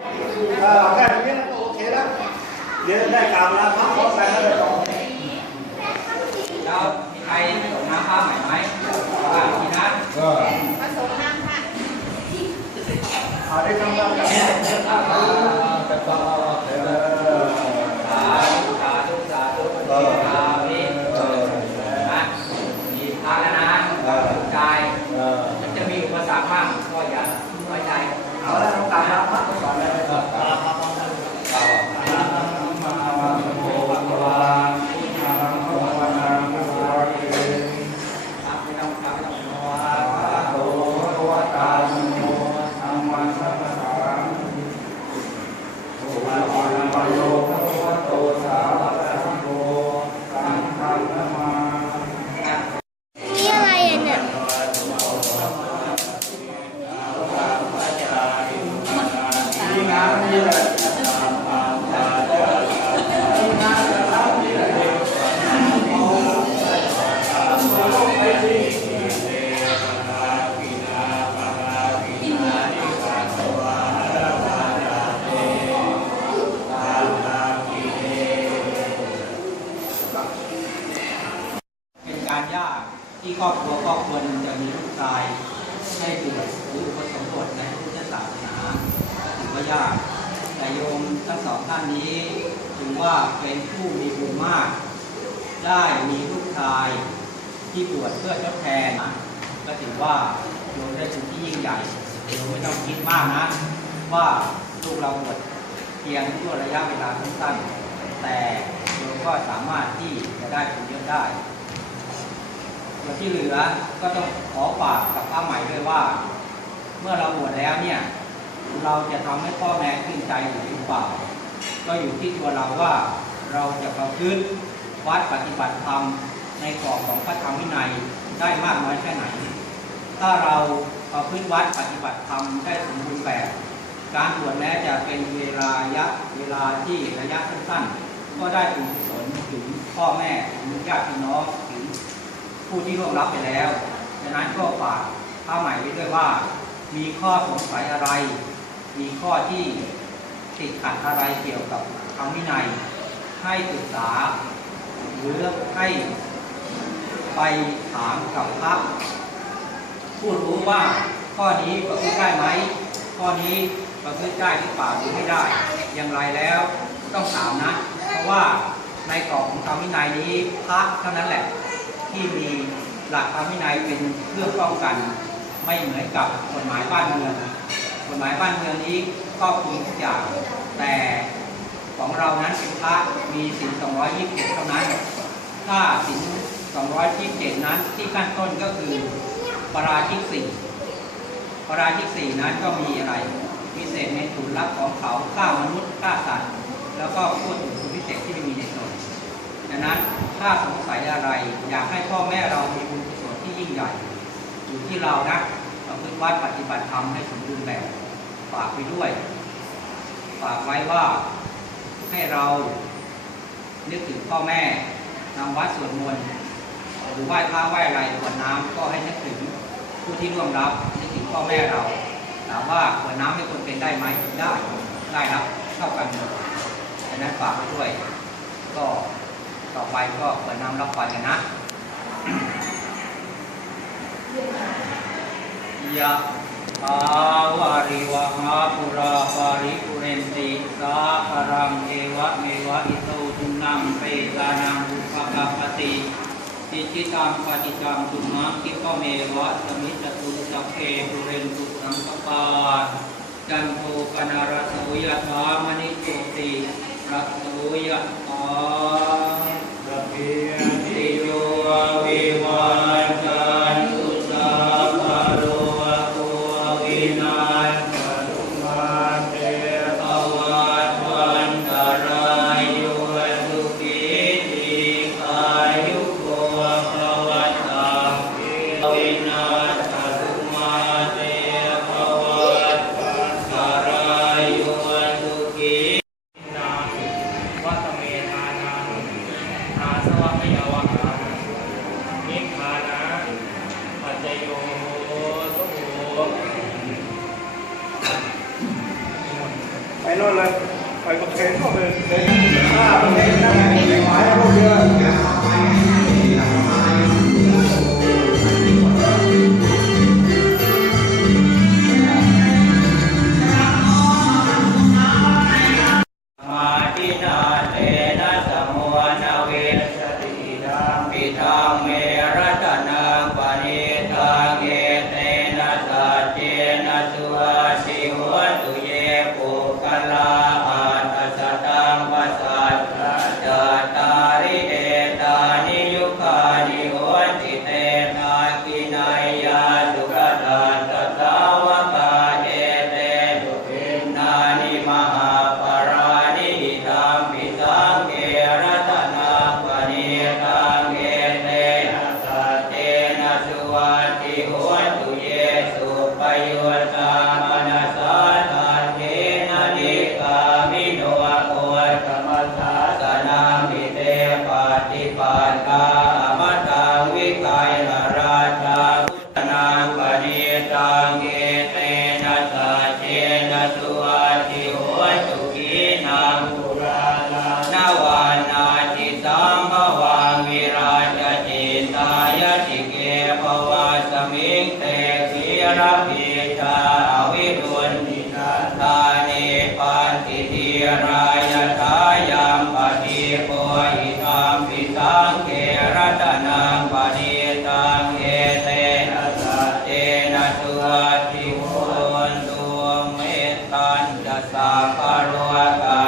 เออแค่นี้นะก็โอเคแล้วเดี๋ยวได้กลับแล้วพักผ่อนไปแล้วเลยแล้วมีใครส่งน้ำผ้าใหม่ไหมอ่าทีนั้นก็ผสมน้ำค่ะเอาได้ทำงานกัน อบครัวครอบครัวหนึ่งจะมีลูกชายให้บวชหรืออุปสมบทในพุทธศาสนาถือว่ายาก แต่โยมทั้งสองท่านนี้ ถือว่าเป็นผู้มีบุญมาก ได้มีลูกชายที่บวชเพื่อทดแทนก็ถือว่าโยมได้ถึงที่ยิ่งใหญ่โยมไม่ต้องคิดมากนะ ว่าลูกเราบวชเพียงชั่วระยะเวลาสั้นๆแต่โยมก็สามารถที่จะได้ผลเยอะได้ ส่วนที่เหลือก็ต้องขอฝากกับพระใหม่ด้วยว่า เมื่อเราบวชแล้วเนี่ย เราจะทำให้พ่อแม่ขึ้นใจหรือเปล่า ก็อยู่ที่ตัวเราว่าเราจะประพฤติวัดปฏิบัติธรรมในกรอบของพระธรรมวินัยได้มากน้อยแค่ไหน ถ้าเราประพฤติวัดปฏิบัติธรรมได้สมบูรณ์แบบ การบวชแม้จะเป็นเวลาระยะเวลาที่ระยะสั้นๆก็ได้บุญกุศลถึงพ่อแม่ถึงญาติพี่น้อง ผู้ที่ร่วมรับไปแล้วดังนั้นก็ฝากพระใหม่ไว้ด้วยว่า มีข้อสงสัยอะไร มีข้อที่ติดขัดอะไรเกี่ยวกับธรรมวินัย ให้ปรึกษา หรือให้ไปถามกับพระผู้รู้ว่าข้อนี้ประพฤติได้ไหม ข้อนี้ประพฤติได้หรือเปล่าหรือไม่ได้ อย่างไรแล้วต้องถามนะ เพราะว่าในกรอบของธรรมวินัยนี้พระเท่านั้นแหละ ที่มีหลักธรรมวินัยเป็นเครื่องป้องกัน ไม่เหมือนกับกฎหมายบ้านเมืองกฎหมายบ้านเมืองนี้ครอบคลุมทุกอย่าง แต่ของเรานั้นเป็นพระมีสิน227เท่านั้น ถ้าสิน227 นั้นที่ขั้นต้นก็คือปราชิกสี่ปราชิกสี่นั้นก็มีอะไรมีเศษในถุนรักของเขาฆ่ามนุษย์ฆ่าสัตว์แล้วก็พูดถึงสุพิเศษที่ไม่มีใน ตนดังนั้นถ้าสงสัยอะไร อยากให้พ่อแม่เรามีบุญกุศลที่ยิ่งใหญ่ อยู่ที่เรานะประพฤติวัดปฏิบัติธรรมให้สมบูรณ์แบบฝากไปด้วย ฝากไว้ว่าให้เรานึกถึงพ่อแม่นำวัดสวดมนต์หรือไหว้พระไหว้อะไรกวดน้ำก็ให้นึกถึงผู้ที่ร่วมรับนึกถึงพ่อแม่เราถามว่ากวดน้ำให้คนเป็นได้ไหมได้ได้ครับเท่ากันหมดดังนั้นฝากไว้ด้วย ก็ ต่อไปก็เปิดน้ำรับไฟกันนะยะอาวาริวหาปุราปาริปุเรนติสาคารังเอวะเมวะอิโตตุนังเปตานังอุปกปปติจิจิตังปฏิจังตุมังคิปเมวะสมิจตุสัพเพปุเรนตุสังกปาจันโทปนารโสยะธามณิโชติรัสโยะธา ร นั่นเลยไปกับเทนเข้าไปเลยข้าไปเทนนั่งไปไหนมาวล้วเยอะ ทาวิบุญทาเนปาติทรยทายามปฏิโพหิตามปิตังเกรตนังปณิตังเอเตนะเตนตุอาทิโหนตุเมตันจะสาคารวกา